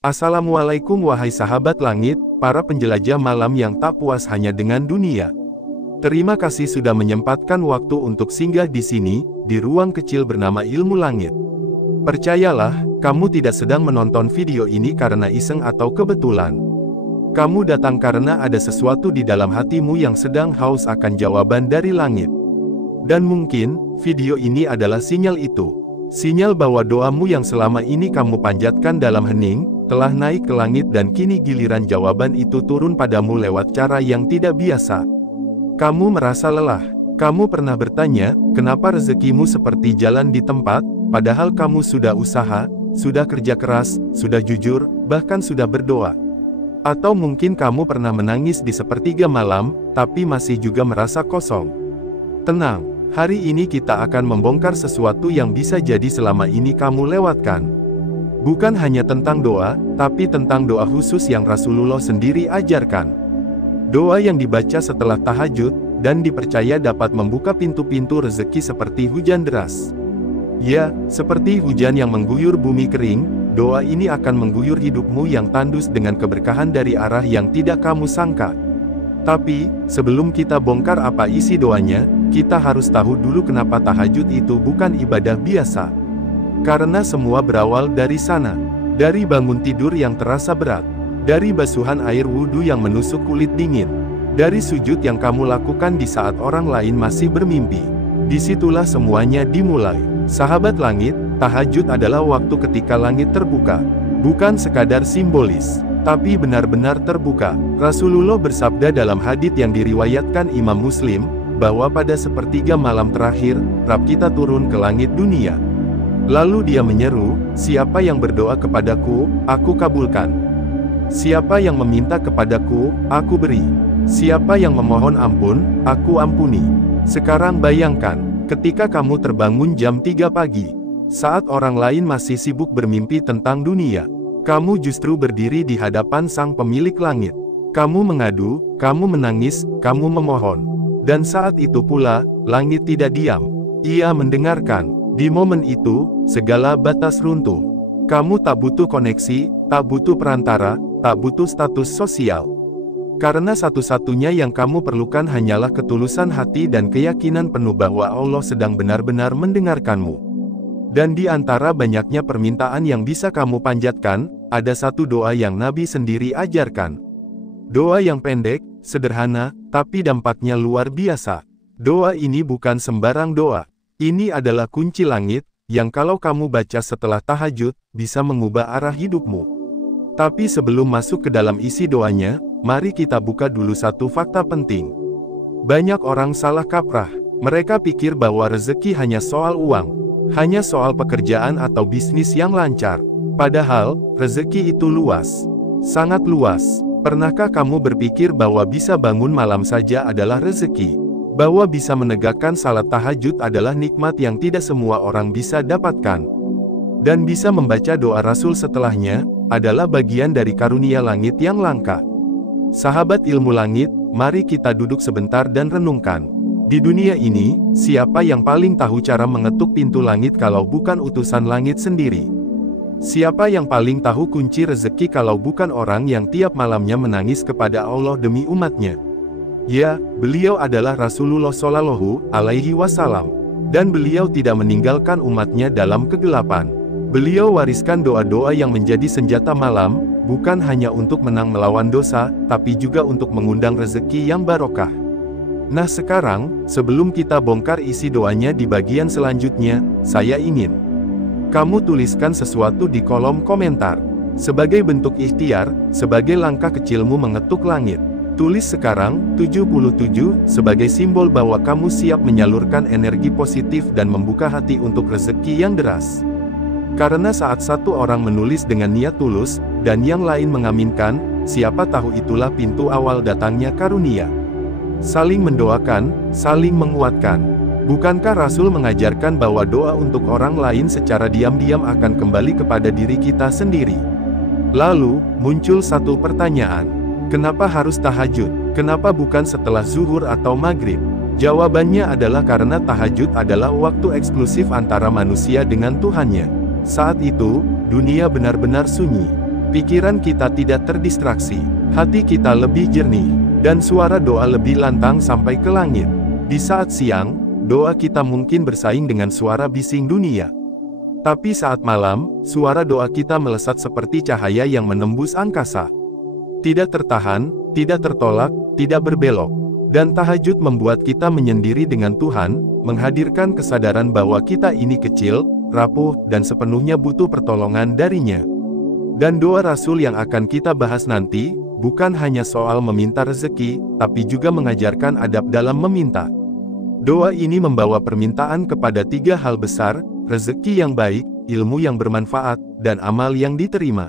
Assalamualaikum wahai sahabat langit, para penjelajah malam yang tak puas hanya dengan dunia. Terima kasih sudah menyempatkan waktu untuk singgah di sini, di ruang kecil bernama Ilmu Langit. Percayalah, kamu tidak sedang menonton video ini karena iseng atau kebetulan. Kamu datang karena ada sesuatu di dalam hatimu yang sedang haus akan jawaban dari langit. Dan mungkin, video ini adalah sinyal itu. Sinyal bahwa doamu yang selama ini kamu panjatkan dalam hening, telah naik ke langit dan kini giliran jawaban itu turun padamu lewat cara yang tidak biasa. Kamu merasa lelah. Kamu pernah bertanya, kenapa rezekimu seperti jalan di tempat, padahal kamu sudah usaha, sudah kerja keras, sudah jujur, bahkan sudah berdoa. Atau mungkin kamu pernah menangis di sepertiga malam, tapi masih juga merasa kosong. Tenang, hari ini kita akan membongkar sesuatu yang bisa jadi selama ini kamu lewatkan. Bukan hanya tentang doa, tapi tentang doa khusus yang Rasulullah sendiri ajarkan. Doa yang dibaca setelah tahajud, dan dipercaya dapat membuka pintu-pintu rezeki seperti hujan deras. Ya, seperti hujan yang mengguyur bumi kering, doa ini akan mengguyur hidupmu yang tandus dengan keberkahan dari arah yang tidak kamu sangka. Tapi, sebelum kita bongkar apa isi doanya, kita harus tahu dulu kenapa tahajud itu bukan ibadah biasa. Karena semua berawal dari sana. Dari bangun tidur yang terasa berat. Dari basuhan air wudhu yang menusuk kulit dingin. Dari sujud yang kamu lakukan di saat orang lain masih bermimpi. Disitulah semuanya dimulai. Sahabat langit, tahajud adalah waktu ketika langit terbuka. Bukan sekadar simbolis, tapi benar-benar terbuka. Rasulullah bersabda dalam hadits yang diriwayatkan Imam Muslim, bahwa pada sepertiga malam terakhir, Rabb kita turun ke langit dunia. Lalu dia menyeru, siapa yang berdoa kepadaku, aku kabulkan. Siapa yang meminta kepadaku, aku beri. Siapa yang memohon ampun, aku ampuni. Sekarang bayangkan, ketika kamu terbangun jam 3 pagi, saat orang lain masih sibuk bermimpi tentang dunia, kamu justru berdiri di hadapan sang pemilik langit. Kamu mengadu, kamu menangis, kamu memohon. Dan saat itu pula, langit tidak diam. Ia mendengarkan. Di momen itu, segala batas runtuh. Kamu tak butuh koneksi, tak butuh perantara, tak butuh status sosial. Karena satu-satunya yang kamu perlukan hanyalah ketulusan hati dan keyakinan penuh bahwa Allah sedang benar-benar mendengarkanmu. Dan di antara banyaknya permintaan yang bisa kamu panjatkan, ada satu doa yang Nabi sendiri ajarkan. Doa yang pendek, sederhana, tapi dampaknya luar biasa. Doa ini bukan sembarang doa. Ini adalah kunci langit, yang kalau kamu baca setelah tahajud, bisa mengubah arah hidupmu. Tapi sebelum masuk ke dalam isi doanya, mari kita buka dulu satu fakta penting. Banyak orang salah kaprah. Mereka pikir bahwa rezeki hanya soal uang, hanya soal pekerjaan atau bisnis yang lancar. Padahal, rezeki itu luas. Sangat luas. Pernahkah kamu berpikir bahwa bisa bangun malam saja adalah rezeki? Bahwa bisa menegakkan salat tahajud adalah nikmat yang tidak semua orang bisa dapatkan. Dan bisa membaca doa Rasul setelahnya, adalah bagian dari karunia langit yang langka. Sahabat ilmu langit, mari kita duduk sebentar dan renungkan. Di dunia ini, siapa yang paling tahu cara mengetuk pintu langit kalau bukan utusan langit sendiri? Siapa yang paling tahu kunci rezeki kalau bukan orang yang tiap malamnya menangis kepada Allah demi umatnya? Ya, beliau adalah Rasulullah Shallallahu Alaihi Wasallam. Dan beliau tidak meninggalkan umatnya dalam kegelapan. Beliau wariskan doa-doa yang menjadi senjata malam, bukan hanya untuk menang melawan dosa, tapi juga untuk mengundang rezeki yang barokah. Nah sekarang, sebelum kita bongkar isi doanya di bagian selanjutnya, saya ingin kamu tuliskan sesuatu di kolom komentar. Sebagai bentuk ikhtiar, sebagai langkah kecilmu mengetuk langit. Tulis sekarang, 77, sebagai simbol bahwa kamu siap menyalurkan energi positif dan membuka hati untuk rezeki yang deras. Karena saat satu orang menulis dengan niat tulus, dan yang lain mengaminkan, siapa tahu itulah pintu awal datangnya karunia. Saling mendoakan, saling menguatkan. Bukankah Rasul mengajarkan bahwa doa untuk orang lain secara diam-diam akan kembali kepada diri kita sendiri? Lalu, muncul satu pertanyaan. Kenapa harus tahajud? Kenapa bukan setelah zuhur atau maghrib? Jawabannya adalah karena tahajud adalah waktu eksklusif antara manusia dengan Tuhannya. Saat itu, dunia benar-benar sunyi. Pikiran kita tidak terdistraksi, hati kita lebih jernih, dan suara doa lebih lantang sampai ke langit. Di saat siang, doa kita mungkin bersaing dengan suara bising dunia. Tapi saat malam, suara doa kita melesat seperti cahaya yang menembus angkasa. Tidak tertahan, tidak tertolak, tidak berbelok. Dan tahajud membuat kita menyendiri dengan Tuhan, menghadirkan kesadaran bahwa kita ini kecil, rapuh, dan sepenuhnya butuh pertolongan darinya. Dan doa Rasul yang akan kita bahas nanti, bukan hanya soal meminta rezeki, tapi juga mengajarkan adab dalam meminta. Doa ini membawa permintaan kepada 3 hal besar: rezeki yang baik, ilmu yang bermanfaat, dan amal yang diterima.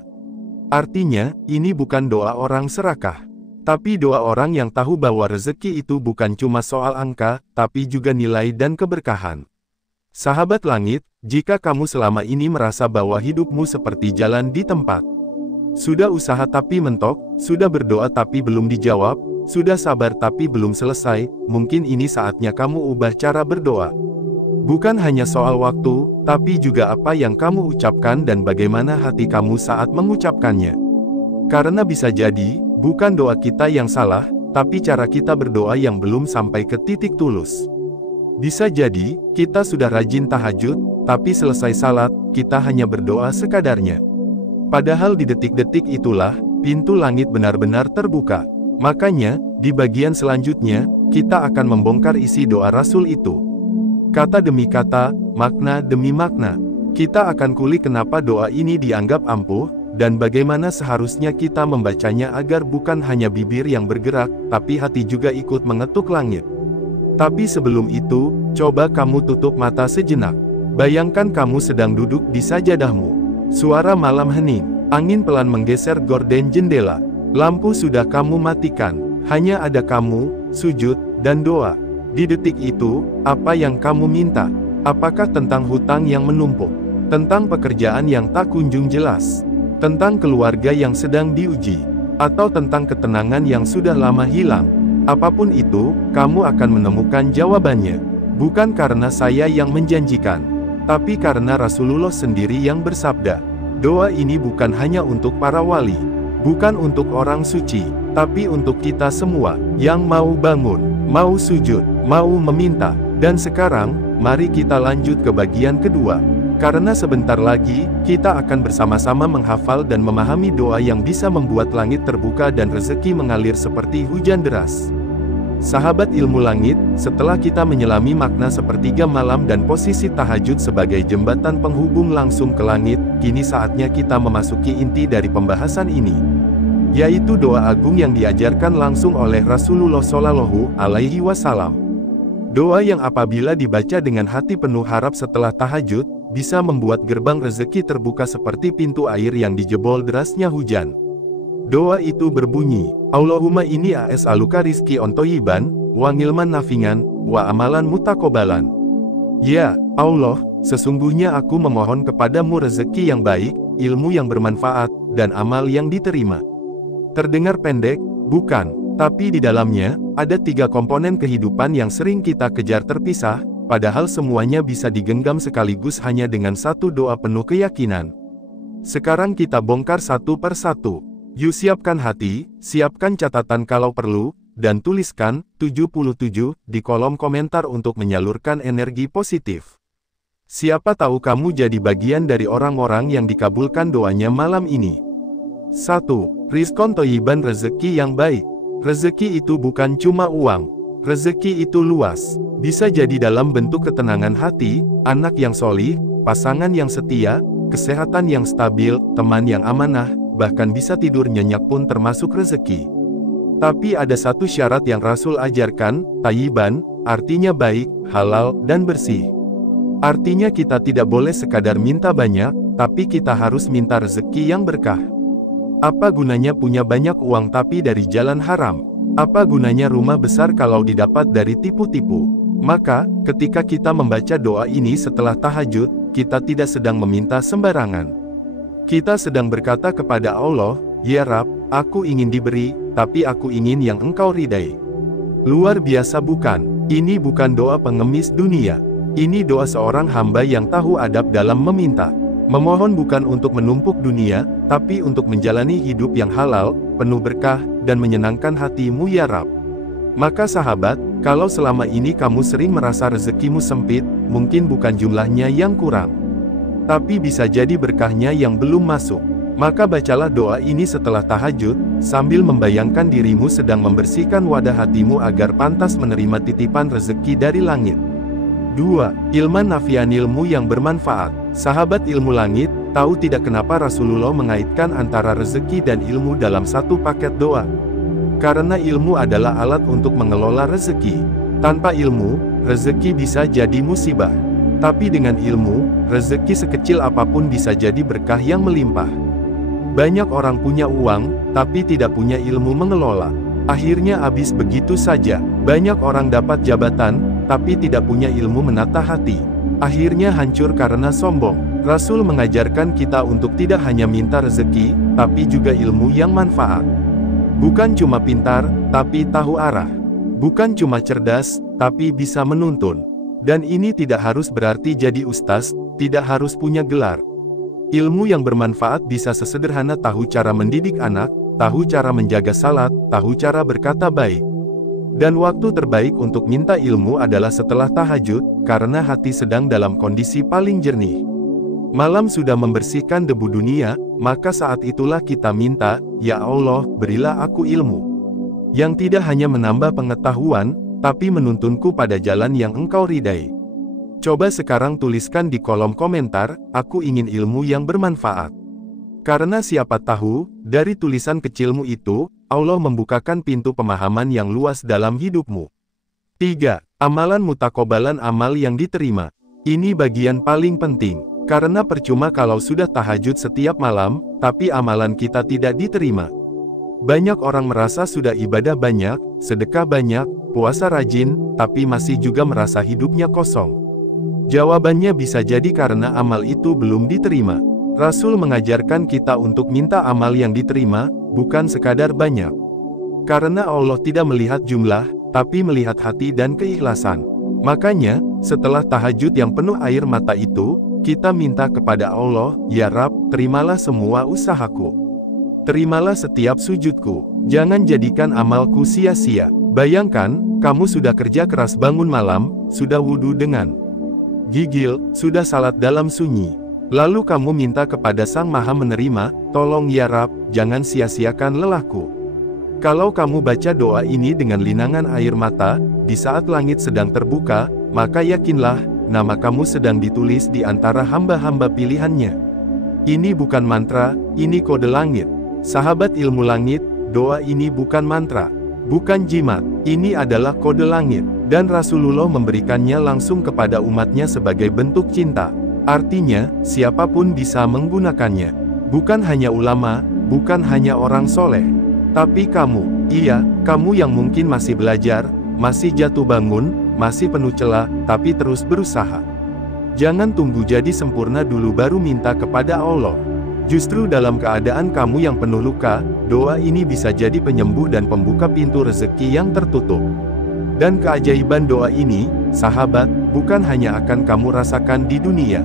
Artinya, ini bukan doa orang serakah, tapi doa orang yang tahu bahwa rezeki itu bukan cuma soal angka, tapi juga nilai dan keberkahan. Sahabat langit, jika kamu selama ini merasa bahwa hidupmu seperti jalan di tempat, sudah usaha tapi mentok, sudah berdoa tapi belum dijawab, sudah sabar tapi belum selesai, mungkin ini saatnya kamu ubah cara berdoa. Bukan hanya soal waktu, tapi juga apa yang kamu ucapkan dan bagaimana hati kamu saat mengucapkannya. Karena bisa jadi, bukan doa kita yang salah, tapi cara kita berdoa yang belum sampai ke titik tulus. Bisa jadi, kita sudah rajin tahajud, tapi selesai salat, kita hanya berdoa sekadarnya. Padahal di detik-detik itulah, pintu langit benar-benar terbuka. Makanya, di bagian selanjutnya, kita akan membongkar isi doa Rasul itu. Kata demi kata, makna demi makna. Kita akan kulik kenapa doa ini dianggap ampuh, dan bagaimana seharusnya kita membacanya agar bukan hanya bibir yang bergerak, tapi hati juga ikut mengetuk langit. Tapi sebelum itu, coba kamu tutup mata sejenak. Bayangkan kamu sedang duduk di sajadahmu. Suara malam hening, angin pelan menggeser gorden jendela. Lampu sudah kamu matikan, hanya ada kamu, sujud, dan doa. Di detik itu, apa yang kamu minta? Apakah tentang hutang yang menumpuk? Tentang pekerjaan yang tak kunjung jelas? Tentang keluarga yang sedang diuji? Atau tentang ketenangan yang sudah lama hilang? Apapun itu, kamu akan menemukan jawabannya. Bukan karena saya yang menjanjikan, tapi karena Rasulullah sendiri yang bersabda. Doa ini bukan hanya untuk para wali, bukan untuk orang suci, tapi untuk kita semua, yang mau bangun, mau sujud, mau meminta. Dan sekarang, mari kita lanjut ke bagian kedua. Karena sebentar lagi, kita akan bersama-sama menghafal dan memahami doa yang bisa membuat langit terbuka dan rezeki mengalir seperti hujan deras. Sahabat ilmu langit, setelah kita menyelami makna sepertiga malam dan posisi tahajud sebagai jembatan penghubung langsung ke langit, kini saatnya kita memasuki inti dari pembahasan ini, yaitu doa agung yang diajarkan langsung oleh Rasulullah Shallallahu Alaihi Wasallam. Doa yang apabila dibaca dengan hati penuh harap setelah tahajud, bisa membuat gerbang rezeki terbuka seperti pintu air yang dijebol derasnya hujan. Doa itu berbunyi, Allahumma inni as'aluka rizki ontoyiban, wa ngilman nafingan, wa amalan mutakobalan. Ya, Allah, sesungguhnya aku memohon kepadamu rezeki yang baik, ilmu yang bermanfaat, dan amal yang diterima. Terdengar pendek, bukan, tapi di dalamnya, ada 3 komponen kehidupan yang sering kita kejar terpisah, padahal semuanya bisa digenggam sekaligus hanya dengan satu doa penuh keyakinan. Sekarang kita bongkar satu per satu. Yuk siapkan hati, siapkan catatan kalau perlu, dan tuliskan 77 di kolom komentar untuk menyalurkan energi positif. Siapa tahu kamu jadi bagian dari orang-orang yang dikabulkan doanya malam ini. 1. Rizkon toyiban, rezeki yang baik. Rezeki itu bukan cuma uang. Rezeki itu luas. Bisa jadi dalam bentuk ketenangan hati, anak yang solih, pasangan yang setia, kesehatan yang stabil, teman yang amanah, bahkan bisa tidur nyenyak pun termasuk rezeki. Tapi ada satu syarat yang Rasul ajarkan, tayyiban, artinya baik, halal, dan bersih. Artinya kita tidak boleh sekadar minta banyak, tapi kita harus minta rezeki yang berkah. Apa gunanya punya banyak uang tapi dari jalan haram? Apa gunanya rumah besar kalau didapat dari tipu-tipu? Maka, ketika kita membaca doa ini setelah tahajud, kita tidak sedang meminta sembarangan. Kita sedang berkata kepada Allah, Ya Rab, aku ingin diberi, tapi aku ingin yang Engkau ridai. Luar biasa bukan? Ini bukan doa pengemis dunia. Ini doa seorang hamba yang tahu adab dalam meminta. Memohon bukan untuk menumpuk dunia, tapi untuk menjalani hidup yang halal, penuh berkah, dan menyenangkan hatimu ya Rabb. Maka sahabat, kalau selama ini kamu sering merasa rezekimu sempit, mungkin bukan jumlahnya yang kurang, tapi bisa jadi berkahnya yang belum masuk. Maka bacalah doa ini setelah tahajud, sambil membayangkan dirimu sedang membersihkan wadah hatimu agar pantas menerima titipan rezeki dari langit. 2. Ilman nafian, ilmu yang bermanfaat. Sahabat ilmu langit, tahu tidak kenapa Rasulullah mengaitkan antara rezeki dan ilmu dalam satu paket doa? Karena ilmu adalah alat untuk mengelola rezeki. Tanpa ilmu, rezeki bisa jadi musibah. Tapi dengan ilmu, rezeki sekecil apapun bisa jadi berkah yang melimpah. Banyak orang punya uang, tapi tidak punya ilmu mengelola. Akhirnya habis begitu saja. Banyak orang dapat jabatan, tapi tidak punya ilmu menata hati. Akhirnya hancur karena sombong. Rasul mengajarkan kita untuk tidak hanya minta rezeki, tapi juga ilmu yang manfaat. Bukan cuma pintar, tapi tahu arah. Bukan cuma cerdas, tapi bisa menuntun. Dan ini tidak harus berarti jadi ustaz, tidak harus punya gelar. Ilmu yang bermanfaat bisa sesederhana tahu cara mendidik anak, tahu cara menjaga salat, tahu cara berkata baik. Dan waktu terbaik untuk minta ilmu adalah setelah tahajud, karena hati sedang dalam kondisi paling jernih. Malam sudah membersihkan debu dunia, maka saat itulah kita minta, "Ya Allah, berilah aku ilmu yang tidak hanya menambah pengetahuan, tapi menuntunku pada jalan yang Engkau ridai." Coba sekarang tuliskan di kolom komentar, "Aku ingin ilmu yang bermanfaat." Karena siapa tahu, dari tulisan kecilmu itu, Allah membukakan pintu pemahaman yang luas dalam hidupmu. 3. Amalan mutakobalan, amal yang diterima. Ini bagian paling penting, karena percuma kalau sudah tahajud setiap malam, tapi amalan kita tidak diterima. Banyak orang merasa sudah ibadah banyak, sedekah banyak, puasa rajin, tapi masih juga merasa hidupnya kosong. Jawabannya bisa jadi karena amal itu belum diterima. Rasul mengajarkan kita untuk minta amal yang diterima, bukan sekadar banyak. Karena Allah tidak melihat jumlah, tapi melihat hati dan keikhlasan. Makanya, setelah tahajud yang penuh air mata itu, kita minta kepada Allah, "Ya Rabb, terimalah semua usahaku. Terimalah setiap sujudku. Jangan jadikan amalku sia-sia." Bayangkan, kamu sudah kerja keras bangun malam, sudah wudhu dengan gigil, sudah salat dalam sunyi. Lalu kamu minta kepada Sang Maha Menerima, "Tolong ya Rabb, jangan sia-siakan lelahku." Kalau kamu baca doa ini dengan linangan air mata, di saat langit sedang terbuka, maka yakinlah, nama kamu sedang ditulis di antara hamba-hamba pilihannya. Ini bukan mantra, ini kode langit. Sahabat ilmu langit, doa ini bukan mantra, bukan jimat, ini adalah kode langit. Dan Rasulullah memberikannya langsung kepada umatnya sebagai bentuk cinta. Artinya, siapapun bisa menggunakannya. Bukan hanya ulama, bukan hanya orang soleh. Tapi kamu, iya, kamu yang mungkin masih belajar, masih jatuh bangun, masih penuh celah, tapi terus berusaha. Jangan tunggu jadi sempurna dulu baru minta kepada Allah. Justru dalam keadaan kamu yang penuh luka, doa ini bisa jadi penyembuh dan pembuka pintu rezeki yang tertutup. Dan keajaiban doa ini, sahabat, bukan hanya akan kamu rasakan di dunia,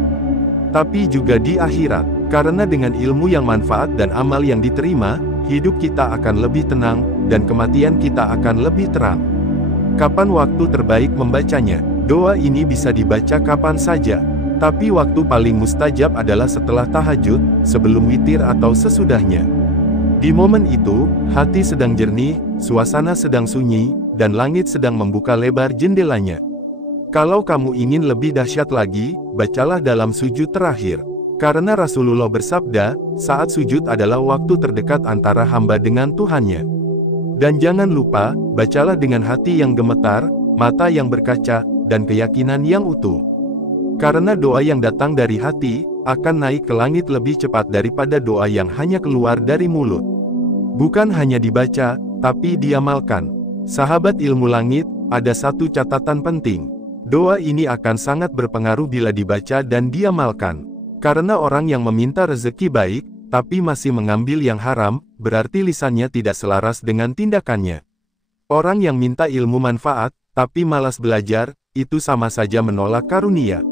tapi juga di akhirat. Karena dengan ilmu yang manfaat dan amal yang diterima, hidup kita akan lebih tenang, dan kematian kita akan lebih terang. Kapan waktu terbaik membacanya? Doa ini bisa dibaca kapan saja, tapi waktu paling mustajab adalah setelah tahajud, sebelum witir atau sesudahnya. Di momen itu, hati sedang jernih, suasana sedang sunyi, dan langit sedang membuka lebar jendelanya. Kalau kamu ingin lebih dahsyat lagi, bacalah dalam sujud terakhir. Karena Rasulullah bersabda, saat sujud adalah waktu terdekat antara hamba dengan Tuhannya. Dan jangan lupa, bacalah dengan hati yang gemetar, mata yang berkaca, dan keyakinan yang utuh. Karena doa yang datang dari hati, akan naik ke langit lebih cepat daripada doa yang hanya keluar dari mulut. Bukan hanya dibaca, tapi diamalkan. Sahabat ilmu langit, ada satu catatan penting. Doa ini akan sangat berpengaruh bila dibaca dan diamalkan. Karena orang yang meminta rezeki baik, tapi masih mengambil yang haram, berarti lisannya tidak selaras dengan tindakannya. Orang yang minta ilmu manfaat, tapi malas belajar, itu sama saja menolak karunia.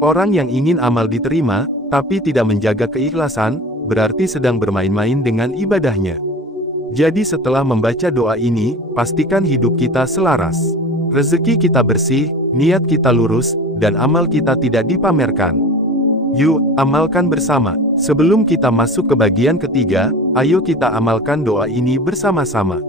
Orang yang ingin amal diterima, tapi tidak menjaga keikhlasan, berarti sedang bermain-main dengan ibadahnya. Jadi setelah membaca doa ini, pastikan hidup kita selaras. Rezeki kita bersih, niat kita lurus, dan amal kita tidak dipamerkan. Yuk, amalkan bersama. Sebelum kita masuk ke bagian ketiga, ayo kita amalkan doa ini bersama-sama.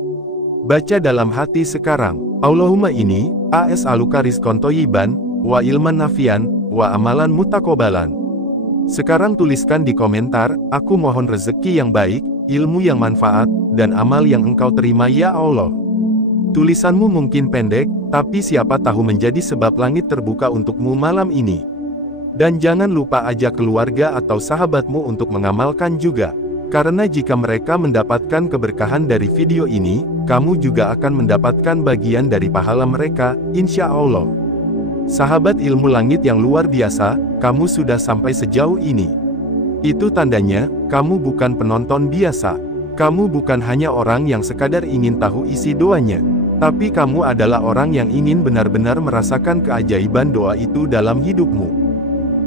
Baca dalam hati sekarang. Allahumma ini, as'aluka rizqan thayyiban, wa ilman nafian, wa amalan mutaqabbalan. Sekarang tuliskan di komentar, aku mohon rezeki yang baik, ilmu yang manfaat, dan amal yang Engkau terima ya Allah. Tulisanmu mungkin pendek, tapi siapa tahu menjadi sebab langit terbuka untukmu malam ini. Dan jangan lupa ajak keluarga atau sahabatmu untuk mengamalkan juga. Karena jika mereka mendapatkan keberkahan dari video ini, kamu juga akan mendapatkan bagian dari pahala mereka, insya Allah. Sahabat ilmu langit yang luar biasa, kamu sudah sampai sejauh ini. Itu tandanya, kamu bukan penonton biasa. Kamu bukan hanya orang yang sekadar ingin tahu isi doanya. Tapi kamu adalah orang yang ingin benar-benar merasakan keajaiban doa itu dalam hidupmu.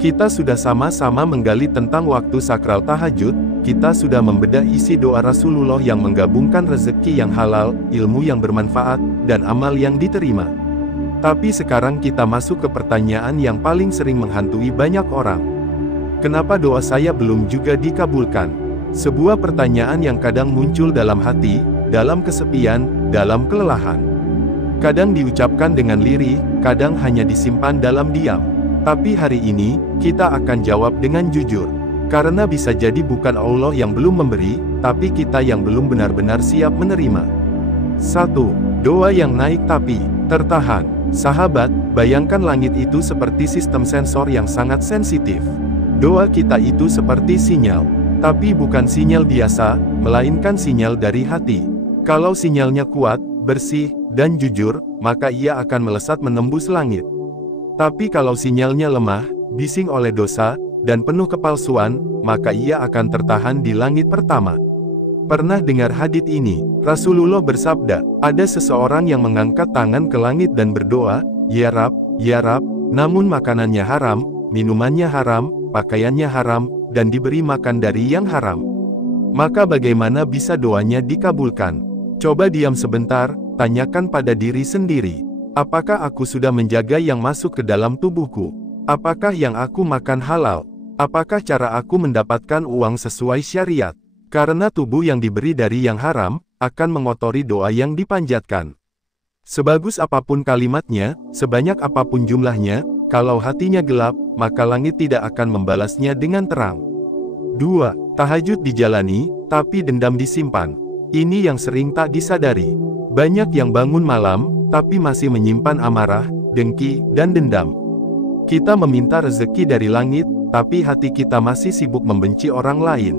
Kita sudah sama-sama menggali tentang waktu sakral tahajud, kita sudah membedah isi doa Rasulullah yang menggabungkan rezeki yang halal, ilmu yang bermanfaat, dan amal yang diterima. Tapi sekarang kita masuk ke pertanyaan yang paling sering menghantui banyak orang. Kenapa doa saya belum juga dikabulkan? Sebuah pertanyaan yang kadang muncul dalam hati, dalam kesepian, dalam kelelahan. Kadang diucapkan dengan lirih, kadang hanya disimpan dalam diam. Tapi hari ini, kita akan jawab dengan jujur. Karena bisa jadi bukan Allah yang belum memberi, tapi kita yang belum benar-benar siap menerima. 1. Doa yang naik tapi tertahan. Sahabat, bayangkan langit itu seperti sistem sensor yang sangat sensitif. Doa kita itu seperti sinyal. Tapi bukan sinyal biasa, melainkan sinyal dari hati. Kalau sinyalnya kuat, bersih, dan jujur, maka ia akan melesat menembus langit. Tapi kalau sinyalnya lemah, bising oleh dosa, dan penuh kepalsuan, maka ia akan tertahan di langit pertama. Pernah dengar hadits ini? Rasulullah bersabda, ada seseorang yang mengangkat tangan ke langit dan berdoa, ya Rab, namun makanannya haram, minumannya haram, pakaiannya haram, dan diberi makan dari yang haram. Maka bagaimana bisa doanya dikabulkan? Coba diam sebentar, tanyakan pada diri sendiri. Apakah aku sudah menjaga yang masuk ke dalam tubuhku? Apakah yang aku makan halal? Apakah cara aku mendapatkan uang sesuai syariat? Karena tubuh yang diberi dari yang haram, akan mengotori doa yang dipanjatkan. Sebagus apapun kalimatnya, sebanyak apapun jumlahnya, kalau hatinya gelap, maka langit tidak akan membalasnya dengan terang. 2. Tahajud dijalani, tapi dendam disimpan. Ini yang sering tak disadari. Banyak yang bangun malam, tapi masih menyimpan amarah, dengki, dan dendam. Kita meminta rezeki dari langit, tapi hati kita masih sibuk membenci orang lain.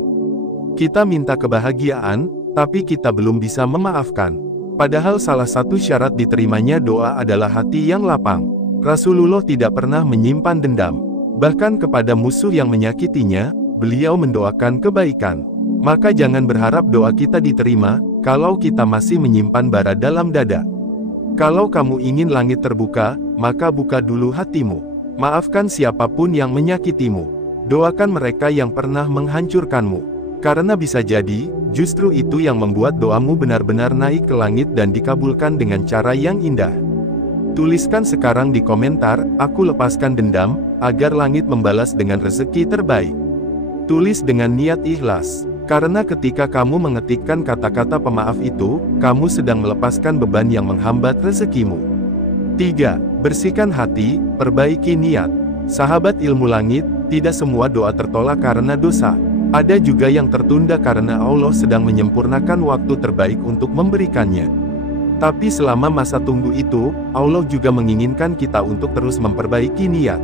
Kita minta kebahagiaan, tapi kita belum bisa memaafkan. Padahal salah satu syarat diterimanya doa adalah hati yang lapang. Rasulullah tidak pernah menyimpan dendam. Bahkan kepada musuh yang menyakitinya, beliau mendoakan kebaikan. Maka jangan berharap doa kita diterima, kalau kita masih menyimpan bara dalam dada. Kalau kamu ingin langit terbuka, maka buka dulu hatimu. Maafkan siapapun yang menyakitimu. Doakan mereka yang pernah menghancurkanmu. Karena bisa jadi, justru itu yang membuat doamu benar-benar naik ke langit dan dikabulkan dengan cara yang indah. Tuliskan sekarang di komentar, aku lepaskan dendam, agar langit membalas dengan rezeki terbaik. Tulis dengan niat ikhlas. Karena ketika kamu mengetikkan kata-kata pemaaf itu, kamu sedang melepaskan beban yang menghambat rezekimu. 3. Bersihkan hati, perbaiki niat. Sahabat ilmu langit, tidak semua doa tertolak karena dosa. Ada juga yang tertunda karena Allah sedang menyempurnakan waktu terbaik untuk memberikannya. Tapi selama masa tunggu itu, Allah juga menginginkan kita untuk terus memperbaiki niat.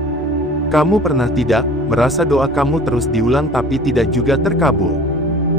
Kamu pernah tidak merasa doa kamu terus diulang tapi tidak juga terkabul?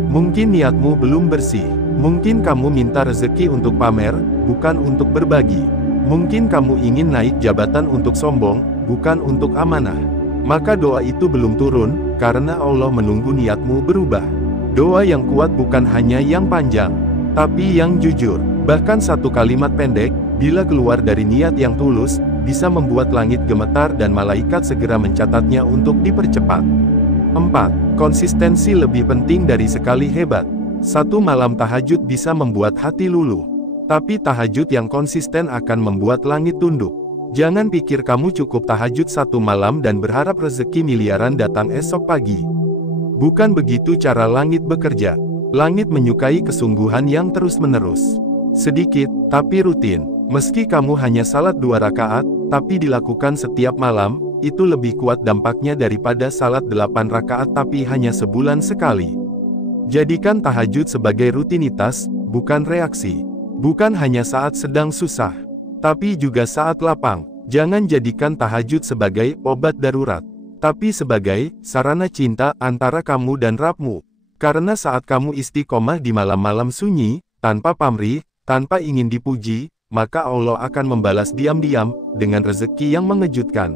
Mungkin niatmu belum bersih. Mungkin kamu minta rezeki untuk pamer, bukan untuk berbagi. Mungkin kamu ingin naik jabatan untuk sombong, bukan untuk amanah. Maka doa itu belum turun, karena Allah menunggu niatmu berubah. Doa yang kuat bukan hanya yang panjang, tapi yang jujur. Bahkan satu kalimat pendek, bila keluar dari niat yang tulus, bisa membuat langit gemetar dan malaikat segera mencatatnya untuk dipercepat. 4. Konsistensi lebih penting dari sekali hebat. Satu malam tahajud bisa membuat hati luluh. Tapi tahajud yang konsisten akan membuat langit tunduk. Jangan pikir kamu cukup tahajud satu malam dan berharap rezeki miliaran datang esok pagi. Bukan begitu cara langit bekerja. Langit menyukai kesungguhan yang terus-menerus. Sedikit, tapi rutin. Meski kamu hanya salat 2 rakaat, tapi dilakukan setiap malam, itu lebih kuat dampaknya daripada salat 8 rakaat tapi hanya sebulan sekali. Jadikan tahajud sebagai rutinitas, bukan reaksi. Bukan hanya saat sedang susah, tapi juga saat lapang. Jangan jadikan tahajud sebagai obat darurat, tapi sebagai sarana cinta antara kamu dan Rabb-mu. Karena saat kamu istiqomah di malam-malam sunyi, tanpa pamrih, tanpa ingin dipuji, maka Allah akan membalas diam-diam, dengan rezeki yang mengejutkan.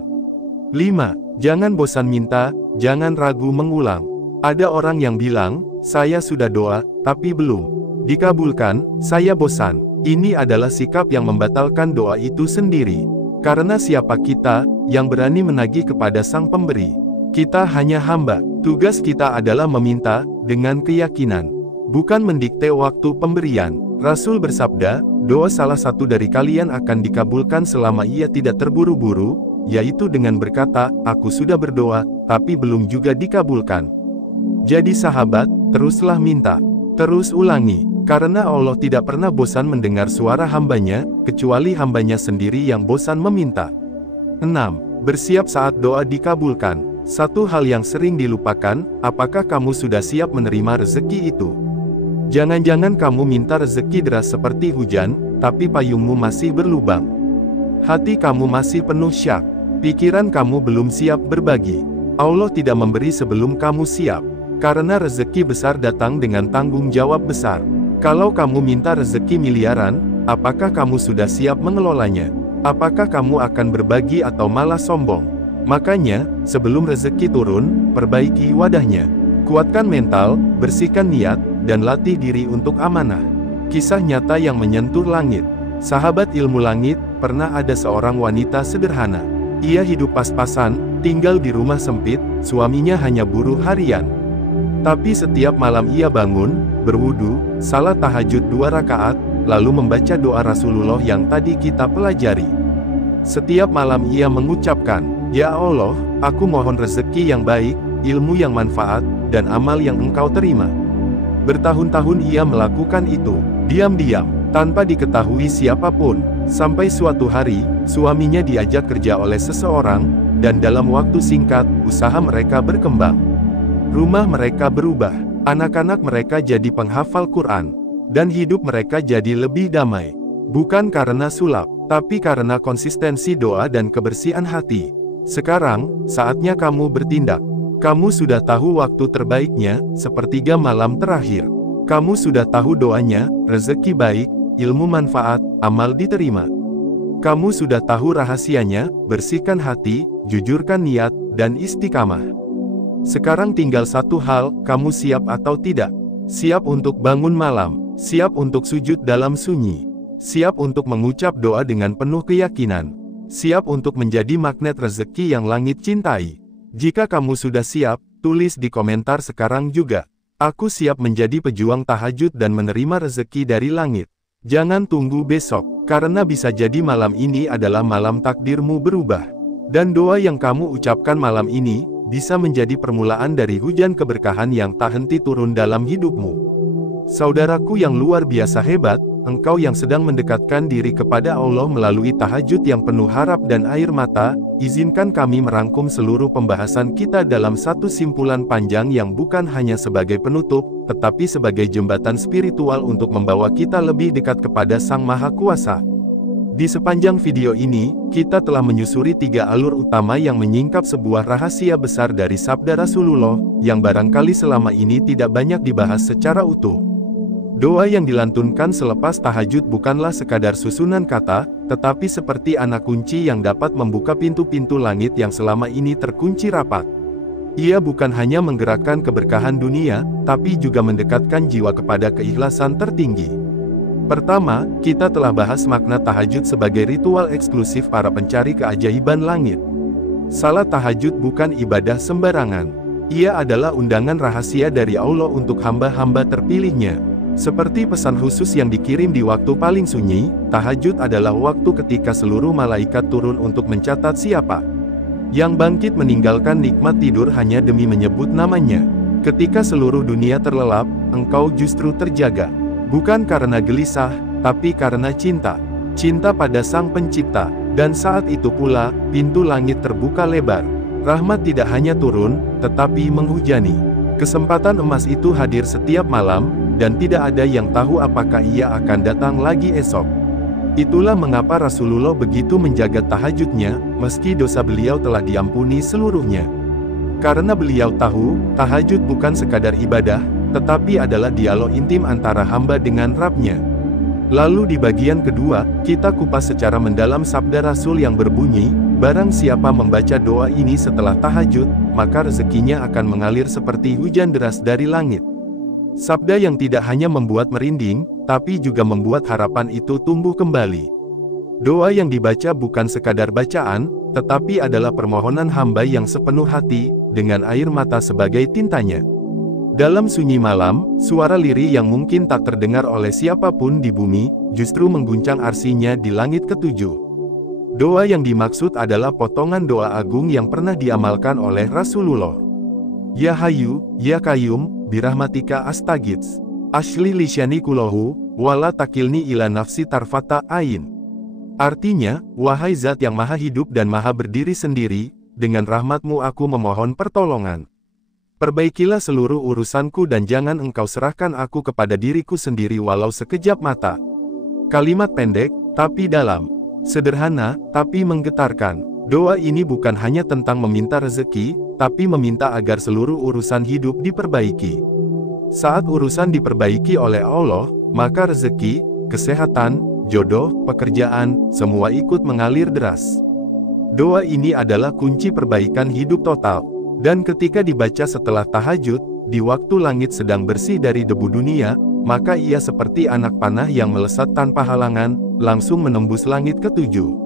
5. Jangan bosan minta, jangan ragu mengulang. Ada orang yang bilang, saya sudah doa, tapi belum dikabulkan, saya bosan. Ini adalah sikap yang membatalkan doa itu sendiri. Karena siapa kita, yang berani menagih kepada Sang Pemberi? Kita hanya hamba. Tugas kita adalah meminta, dengan keyakinan. Bukan mendikte waktu pemberian. Rasul bersabda, doa salah satu dari kalian akan dikabulkan selama ia tidak terburu-buru, yaitu dengan berkata, aku sudah berdoa, tapi belum juga dikabulkan. Jadi sahabat, teruslah minta. Terus ulangi. Karena Allah tidak pernah bosan mendengar suara hambanya, kecuali hambanya sendiri yang bosan meminta. 6. Bersiap saat doa dikabulkan. Satu hal yang sering dilupakan, apakah kamu sudah siap menerima rezeki itu? Jangan-jangan kamu minta rezeki deras seperti hujan, tapi payungmu masih berlubang. Hati kamu masih penuh syak. Pikiran kamu belum siap berbagi. Allah tidak memberi sebelum kamu siap. Karena rezeki besar datang dengan tanggung jawab besar. Kalau kamu minta rezeki miliaran, apakah kamu sudah siap mengelolanya? Apakah kamu akan berbagi atau malah sombong? Makanya, sebelum rezeki turun, perbaiki wadahnya. Kuatkan mental, bersihkan niat, dan latih diri untuk amanah. Kisah nyata yang menyentuh langit. Sahabat ilmu langit, pernah ada seorang wanita sederhana. Ia hidup pas-pasan, tinggal di rumah sempit, suaminya hanya buruh harian. Tapi setiap malam ia bangun, berwudu, salat tahajud 2 rakaat, lalu membaca doa Rasulullah yang tadi kita pelajari. Setiap malam ia mengucapkan, Ya Allah, aku mohon rezeki yang baik, ilmu yang manfaat, dan amal yang Engkau terima. Bertahun-tahun ia melakukan itu, diam-diam, tanpa diketahui siapapun. Sampai suatu hari, suaminya diajak kerja oleh seseorang, dan dalam waktu singkat, usaha mereka berkembang. Rumah mereka berubah, anak-anak mereka jadi penghafal Quran, dan hidup mereka jadi lebih damai. Bukan karena sulap, tapi karena konsistensi doa dan kebersihan hati. Sekarang, saatnya kamu bertindak. Kamu sudah tahu waktu terbaiknya, sepertiga malam terakhir. Kamu sudah tahu doanya, rezeki baik, ilmu manfaat, amal diterima. Kamu sudah tahu rahasianya, bersihkan hati, jujurkan niat, dan istiqamah. Sekarang tinggal satu hal, kamu siap atau tidak? Siap untuk bangun malam, siap untuk sujud dalam sunyi, siap untuk mengucap doa dengan penuh keyakinan, siap untuk menjadi magnet rezeki yang langit cintai. Jika kamu sudah siap, tulis di komentar sekarang juga. Aku siap menjadi pejuang tahajud dan menerima rezeki dari langit. Jangan tunggu besok, karena bisa jadi malam ini adalah malam takdirmu berubah. Dan doa yang kamu ucapkan malam ini, bisa menjadi permulaan dari hujan keberkahan yang tak henti turun dalam hidupmu. Saudaraku yang luar biasa hebat, engkau yang sedang mendekatkan diri kepada Allah melalui tahajud yang penuh harap dan air mata, izinkan kami merangkum seluruh pembahasan kita dalam satu simpulan panjang yang bukan hanya sebagai penutup, tetapi sebagai jembatan spiritual untuk membawa kita lebih dekat kepada Sang Maha Kuasa. Di sepanjang video ini, kita telah menyusuri 3 alur utama yang menyingkap sebuah rahasia besar dari sabda Rasulullah, yang barangkali selama ini tidak banyak dibahas secara utuh. Doa yang dilantunkan selepas tahajud bukanlah sekadar susunan kata, tetapi seperti anak kunci yang dapat membuka pintu-pintu langit yang selama ini terkunci rapat. Ia bukan hanya menggerakkan keberkahan dunia, tapi juga mendekatkan jiwa kepada keikhlasan tertinggi. Pertama, kita telah bahas makna tahajud sebagai ritual eksklusif para pencari keajaiban langit. Salat tahajud bukan ibadah sembarangan. Ia adalah undangan rahasia dari Allah untuk hamba-hamba terpilihnya. Seperti pesan khusus yang dikirim di waktu paling sunyi, tahajud adalah waktu ketika seluruh malaikat turun untuk mencatat siapa yang bangkit meninggalkan nikmat tidur hanya demi menyebut namanya. Ketika seluruh dunia terlelap, engkau justru terjaga. Bukan karena gelisah, tapi karena cinta. Cinta pada Sang Pencipta. Dan saat itu pula, pintu langit terbuka lebar. Rahmat tidak hanya turun, tetapi menghujani. Kesempatan emas itu hadir setiap malam, dan tidak ada yang tahu apakah ia akan datang lagi esok. Itulah mengapa Rasulullah begitu menjaga tahajudnya, meski dosa beliau telah diampuni seluruhnya. Karena beliau tahu, tahajud bukan sekadar ibadah, tetapi adalah dialog intim antara hamba dengan Rabb-nya. Lalu di bagian kedua, kita kupas secara mendalam sabda Rasul yang berbunyi, barang siapa membaca doa ini setelah tahajud, maka rezekinya akan mengalir seperti hujan deras dari langit. Sabda yang tidak hanya membuat merinding, tapi juga membuat harapan itu tumbuh kembali. Doa yang dibaca bukan sekadar bacaan, tetapi adalah permohonan hamba yang sepenuh hati, dengan air mata sebagai tintanya. Dalam sunyi malam, suara lirih yang mungkin tak terdengar oleh siapapun di bumi, justru mengguncang arsinya di langit ketujuh. Doa yang dimaksud adalah potongan doa agung yang pernah diamalkan oleh Rasulullah. Ya Hayyu, Ya Qayyum, birahmatika astaghits. Ashlih lisyani kulohu, wala takilni ila nafsi tarfata ain. Artinya, wahai zat yang maha hidup dan maha berdiri sendiri, dengan rahmatmu aku memohon pertolongan. Perbaikilah seluruh urusanku dan jangan engkau serahkan aku kepada diriku sendiri walau sekejap mata. Kalimat pendek, tapi dalam. Sederhana, tapi menggetarkan. Doa ini bukan hanya tentang meminta rezeki, tapi meminta agar seluruh urusan hidup diperbaiki. Saat urusan diperbaiki oleh Allah, maka rezeki, kesehatan, jodoh, pekerjaan, semua ikut mengalir deras. Doa ini adalah kunci perbaikan hidup total. Dan ketika dibaca setelah tahajud, di waktu langit sedang bersih dari debu dunia, maka ia seperti anak panah yang melesat tanpa halangan, langsung menembus langit ketujuh.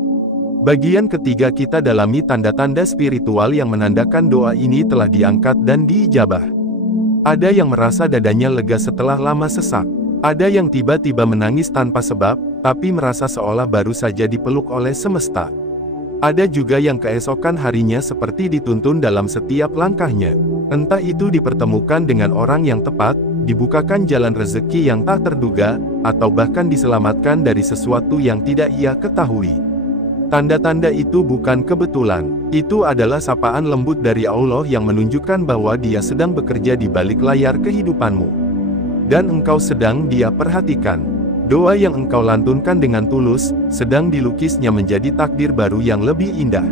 Bagian ketiga kita dalami tanda-tanda spiritual yang menandakan doa ini telah diangkat dan diijabah. Ada yang merasa dadanya lega setelah lama sesak. Ada yang tiba-tiba menangis tanpa sebab, tapi merasa seolah baru saja dipeluk oleh semesta. Ada juga yang keesokan harinya seperti dituntun dalam setiap langkahnya. Entah itu dipertemukan dengan orang yang tepat, dibukakan jalan rezeki yang tak terduga, atau bahkan diselamatkan dari sesuatu yang tidak ia ketahui. Tanda-tanda itu bukan kebetulan. Itu adalah sapaan lembut dari Allah yang menunjukkan bahwa Dia sedang bekerja di balik layar kehidupanmu. Dan engkau sedang Dia perhatikan. Doa yang engkau lantunkan dengan tulus, sedang dilukisnya menjadi takdir baru yang lebih indah.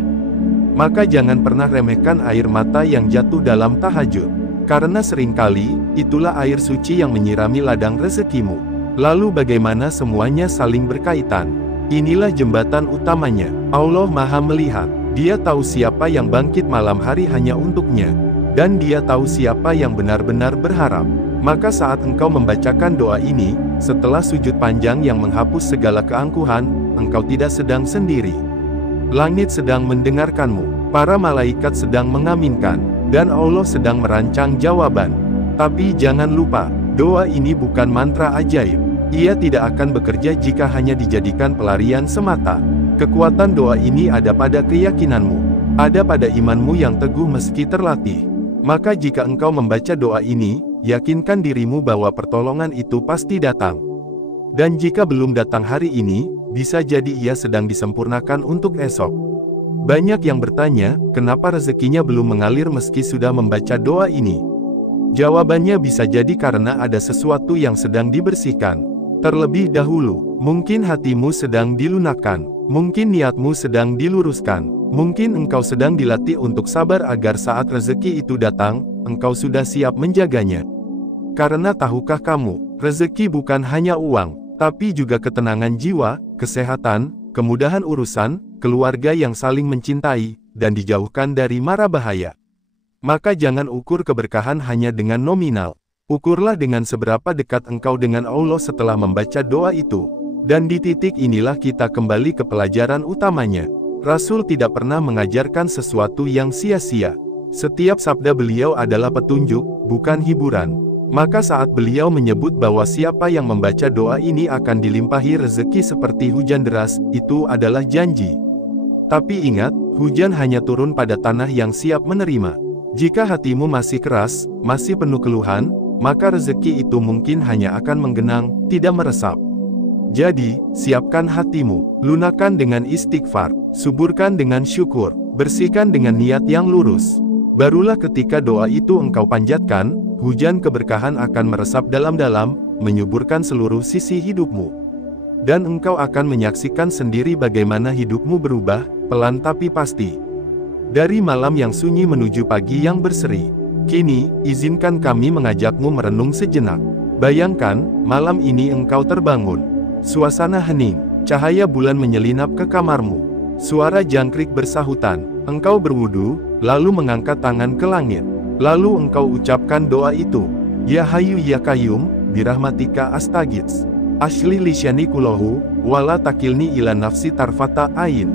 Maka jangan pernah remehkan air mata yang jatuh dalam tahajud. Karena seringkali, itulah air suci yang menyirami ladang rezekimu. Lalu bagaimana semuanya saling berkaitan? Inilah jembatan utamanya. Allah Maha Melihat. Dia tahu siapa yang bangkit malam hari hanya untuknya. Dan Dia tahu siapa yang benar-benar berharap. Maka saat engkau membacakan doa ini, setelah sujud panjang yang menghapus segala keangkuhan, engkau tidak sedang sendiri. Langit sedang mendengarkanmu, para malaikat sedang mengaminkan, dan Allah sedang merancang jawaban. Tapi jangan lupa, doa ini bukan mantra ajaib. Ia tidak akan bekerja jika hanya dijadikan pelarian semata. Kekuatan doa ini ada pada keyakinanmu, ada pada imanmu yang teguh meski terlatih. Maka jika engkau membaca doa ini, yakinkan dirimu bahwa pertolongan itu pasti datang. Dan jika belum datang hari ini, bisa jadi ia sedang disempurnakan untuk esok. Banyak yang bertanya, kenapa rezekinya belum mengalir meski sudah membaca doa ini? Jawabannya bisa jadi karena ada sesuatu yang sedang dibersihkan. Terlebih dahulu, mungkin hatimu sedang dilunakkan, mungkin niatmu sedang diluruskan, mungkin engkau sedang dilatih untuk sabar agar saat rezeki itu datang, engkau sudah siap menjaganya. Karena tahukah kamu, rezeki bukan hanya uang, tapi juga ketenangan jiwa, kesehatan, kemudahan urusan, keluarga yang saling mencintai, dan dijauhkan dari mara bahaya. Maka jangan ukur keberkahan hanya dengan nominal. Ukurlah dengan seberapa dekat engkau dengan Allah setelah membaca doa itu. Dan di titik inilah kita kembali ke pelajaran utamanya. Rasul tidak pernah mengajarkan sesuatu yang sia-sia. Setiap sabda beliau adalah petunjuk, bukan hiburan. Maka saat beliau menyebut bahwa siapa yang membaca doa ini akan dilimpahi rezeki seperti hujan deras, itu adalah janji. Tapi ingat, hujan hanya turun pada tanah yang siap menerima. Jika hatimu masih keras, masih penuh keluhan, maka rezeki itu mungkin hanya akan menggenang, tidak meresap. Jadi, siapkan hatimu, lunakan dengan istighfar, suburkan dengan syukur, bersihkan dengan niat yang lurus. Barulah ketika doa itu engkau panjatkan, hujan keberkahan akan meresap dalam-dalam, menyuburkan seluruh sisi hidupmu. Dan engkau akan menyaksikan sendiri bagaimana hidupmu berubah, pelan tapi pasti. Dari malam yang sunyi menuju pagi yang berseri. Kini, izinkan kami mengajakmu merenung sejenak. Bayangkan, malam ini engkau terbangun. Suasana hening, cahaya bulan menyelinap ke kamarmu. Suara jangkrik bersahutan, engkau berwudu, lalu mengangkat tangan ke langit. Lalu engkau ucapkan doa itu. Ya Hayyu Ya Qayyum, birahmatika astaghits. Asli lisyani kulahu, wala takilni ila nafsi tarfata ain.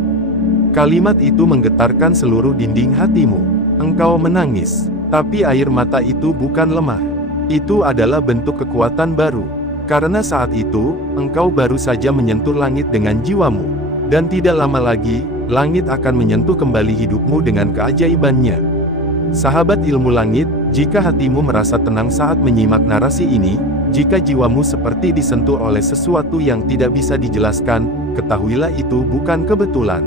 Kalimat itu menggetarkan seluruh dinding hatimu. Engkau menangis, tapi air mata itu bukan lemah. Itu adalah bentuk kekuatan baru. Karena saat itu, engkau baru saja menyentuh langit dengan jiwamu. Dan tidak lama lagi, langit akan menyentuh kembali hidupmu dengan keajaibannya. Sahabat ilmu langit, jika hatimu merasa tenang saat menyimak narasi ini, jika jiwamu seperti disentuh oleh sesuatu yang tidak bisa dijelaskan, ketahuilah itu bukan kebetulan.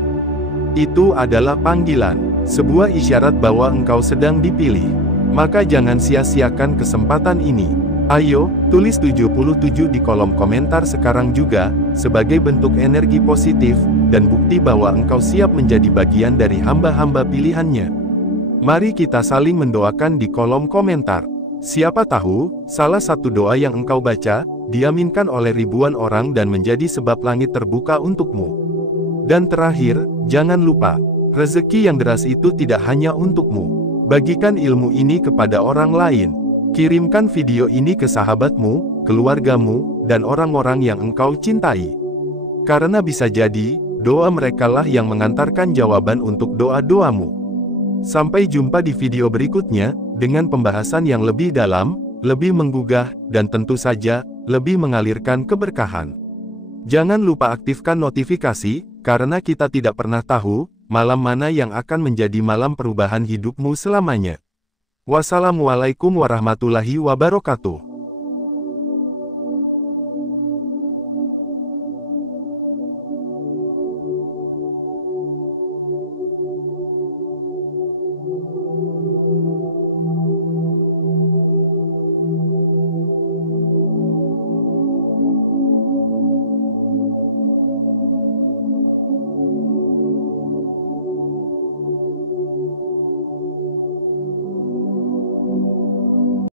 Itu adalah panggilan, sebuah isyarat bahwa engkau sedang dipilih. Maka jangan sia-siakan kesempatan ini. Ayo, tulis 77 di kolom komentar sekarang juga, sebagai bentuk energi positif, dan bukti bahwa engkau siap menjadi bagian dari hamba-hamba pilihannya. Mari kita saling mendoakan di kolom komentar. Siapa tahu, salah satu doa yang engkau baca, diaminkan oleh ribuan orang dan menjadi sebab langit terbuka untukmu. Dan terakhir, jangan lupa, rezeki yang deras itu tidak hanya untukmu. Bagikan ilmu ini kepada orang lain. Kirimkan video ini ke sahabatmu, keluargamu, dan orang-orang yang engkau cintai. Karena bisa jadi, doa merekalah yang mengantarkan jawaban untuk doa-doamu. Sampai jumpa di video berikutnya, dengan pembahasan yang lebih dalam, lebih menggugah, dan tentu saja, lebih mengalirkan keberkahan. Jangan lupa aktifkan notifikasi, karena kita tidak pernah tahu, malam mana yang akan menjadi malam perubahan hidupmu selamanya. Wassalamualaikum warahmatullahi wabarakatuh.